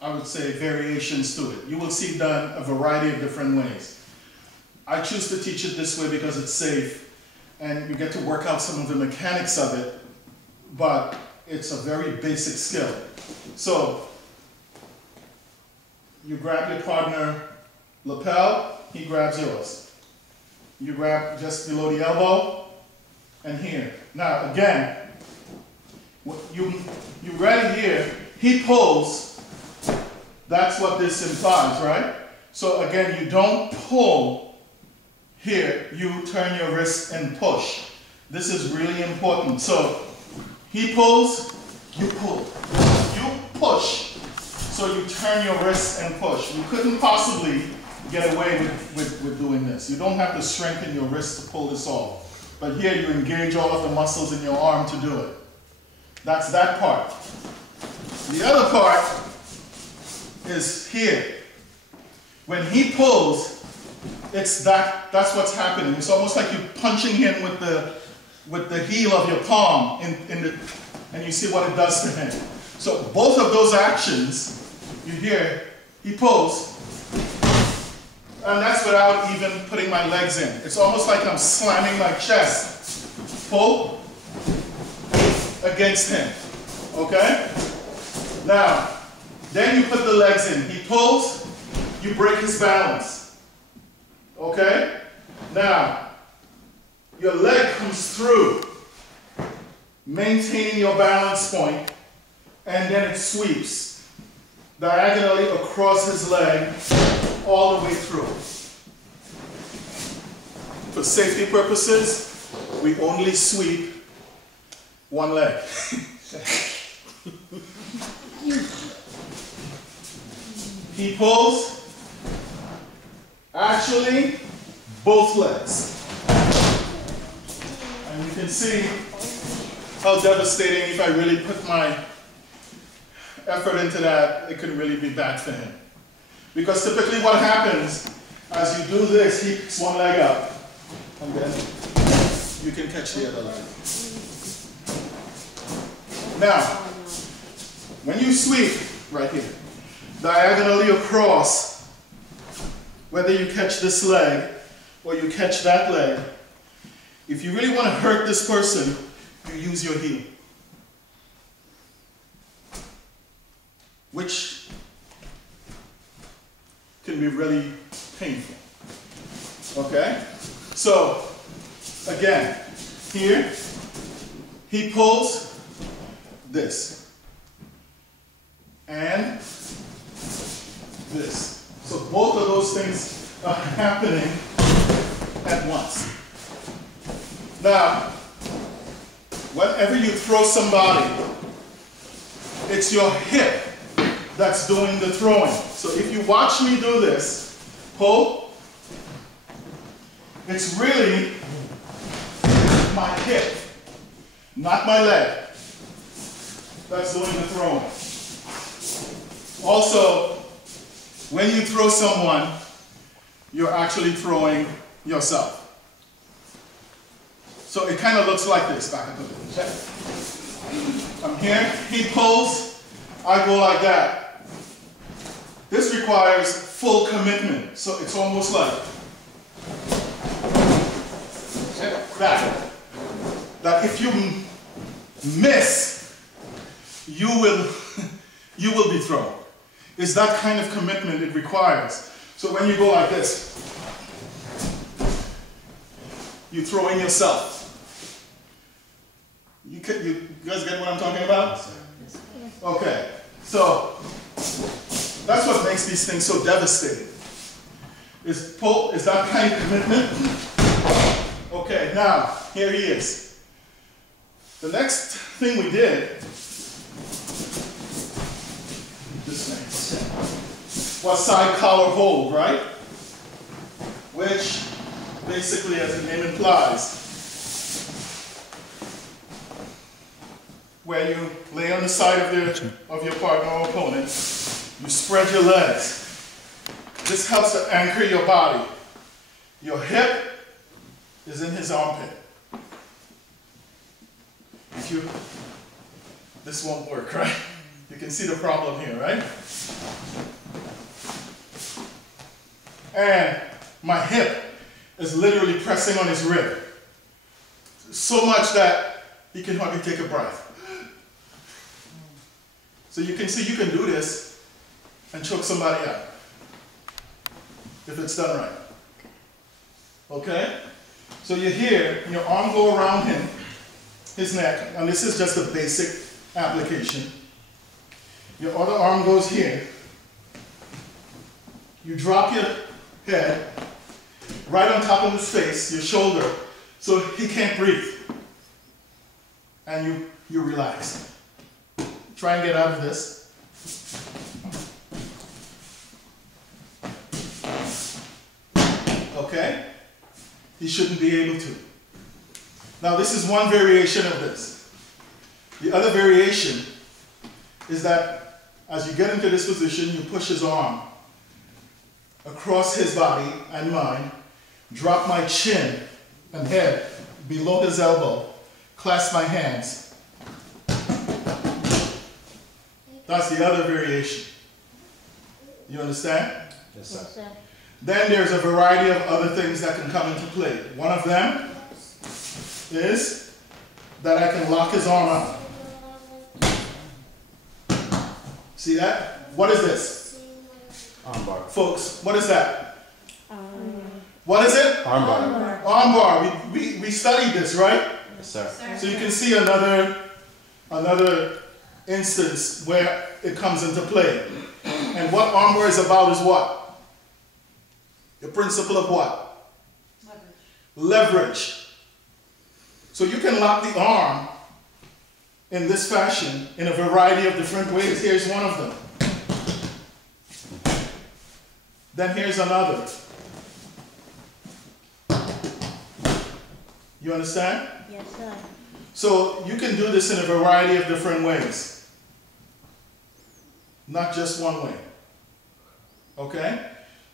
I would say, variations to it. You will see it done a variety of different ways. I choose to teach it this way because it's safe, and you get to work out some of the mechanics of it, but it's a very basic skill. So, you grab your partner lapel, he grabs yours. You grab just below the elbow, and here. Now, again, you ready here, he pulls, that's what this implies, right? So again, you don't pull here, you turn your wrist and push. This is really important. So he pulls, you pull. You push. So you turn your wrist and push. You couldn't possibly get away with doing this. You don't have to strengthen your wrist to pull this off. But here you engage all of the muscles in your arm to do it. That's that part. The other part is here. When he pulls, that's what's happening. It's almost like you're punching him with the heel of your palm and you see what it does to him. So both of those actions, you hear, he pulls, and that's without even putting my legs in. It's almost like I'm slamming my chest. Pull against him. Okay? Now, then you put the legs in. He pulls, you break his balance. Okay? Now, your leg comes through, maintaining your balance point, and then it sweeps diagonally across his leg all the way through. For safety purposes, we only sweep one leg. He pulls, actually, both legs. And you can see how devastating, if I really put my effort into that, it could really be bad for him. Because typically what happens, as you do this, he picks one leg up, and then you can catch the other leg. Now, when you sweep, right here, diagonally across, whether you catch this leg or you catch that leg, if you really want to hurt this person, you use your heel. Which can be really painful. Okay? So, again, here, he pulls this. And this. So both of those things are happening at once. Now, whenever you throw somebody, it's your hip that's doing the throwing. So if you watch me do this, pull, it's really my hip, not my leg, that's doing the throwing. Also, when you throw someone, you're actually throwing yourself. So it kind of looks like this. Back up a bit. Check. I'm here, he pulls, I go like that. This requires full commitment. So it's almost like that. That if you miss, you will be thrown. It's that kind of commitment it requires. So when you go like this, you throw in yourself. You guys get what I'm talking about? Okay, so that's what makes these things so devastating. Is that kind of commitment. Okay, now, here he is. The next thing we did, this thing, was side collar hold, right? Which, basically, as the name implies, where you lay on the side of your partner or opponent, you spread your legs. This helps to anchor your body. Your hip is in his armpit. This won't work, right? You can see the problem here, right? And my hip is literally pressing on his rib. So much that he can hardly take a breath. So you can see you can do this and choke somebody out if it's done right. Okay? So you're here, your arm go around him, his neck, and this is just a basic application. Your other arm goes here. You drop your head right on top of his face, your shoulder, so he can't breathe. And you relax. Try and get out of this. Okay? He shouldn't be able to. Now this is one variation of this. The other variation is that as you get into this position, you push his arm across his body and mine, drop my chin and head below his elbow, clasp my hands. That's the other variation. You understand? Yes, sir. Yes, sir. Then there's a variety of other things that can come into play. One of them is that I can lock his arm out. See that? What is this? Armbar. Folks, what is that? What is it? Armbar. Armbar. We studied this, right? Yes, sir. So you can see another instance where it comes into play. And what armbar is about is what? The principle of what? Leverage. So you can lock the arm in this fashion in a variety of different ways. Here's one of them. Then here's another. You understand? Yes, sir. So you can do this in a variety of different ways. Not just one way. Okay?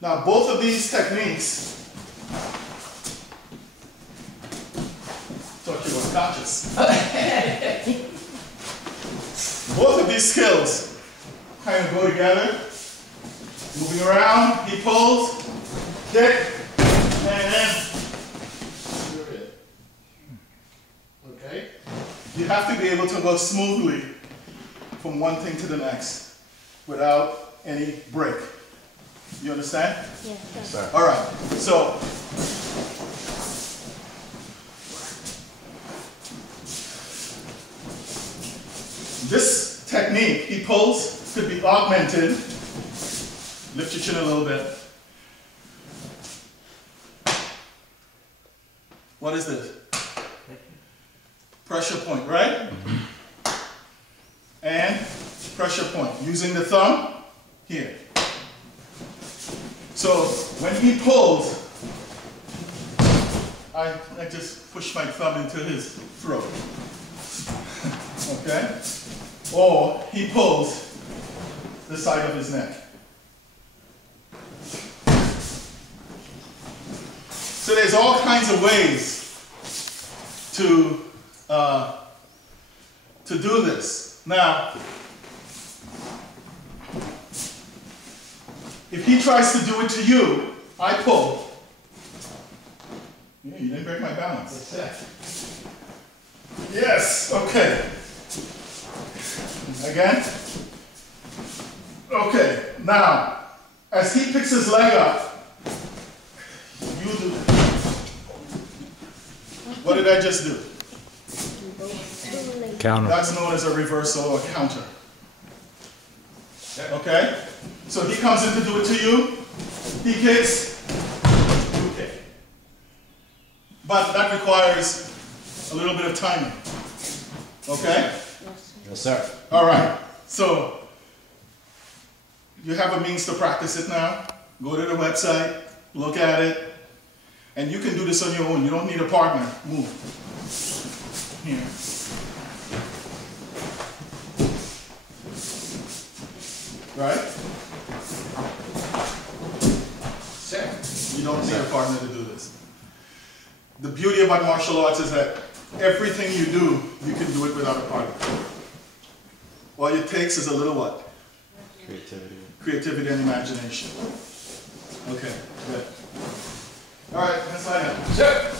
Now both of these techniques, thought you were conscious. Both of these skills kind of go together. Moving around, he pulls, kick, and then you're it. Okay? You have to be able to go smoothly from one thing to the next without any break. You understand? Yes, sir. Yes, sir. All right. So this technique, he pulls, could be augmented. Lift your chin a little bit. What is this? Pressure point, right? And pressure point. Using the thumb here. So when he pulls, I just push my thumb into his throat. Okay? Or he pulls the side of his neck. So there's all kinds of ways to do this. Now, if he tries to do it to you, I pull. Yeah, you didn't break my balance. Yes, okay. Again. Okay, now, as he picks his leg up, you do. What did I just do? Counter. That's known as a reversal or counter. Okay? So he comes in to do it to you, he kicks, you kick. But that requires a little bit of timing. Okay? Yes, sir. All right. So you have a means to practice it now. Go to the website, look at it, and you can do this on your own. You don't need a partner. Move. Here. Right? You don't need a partner to do this. The beauty about martial arts is that everything you do, you can do it without a partner. All it takes is a little what? Creativity. Creativity and imagination. Okay, good. All right, let's line up. Sir.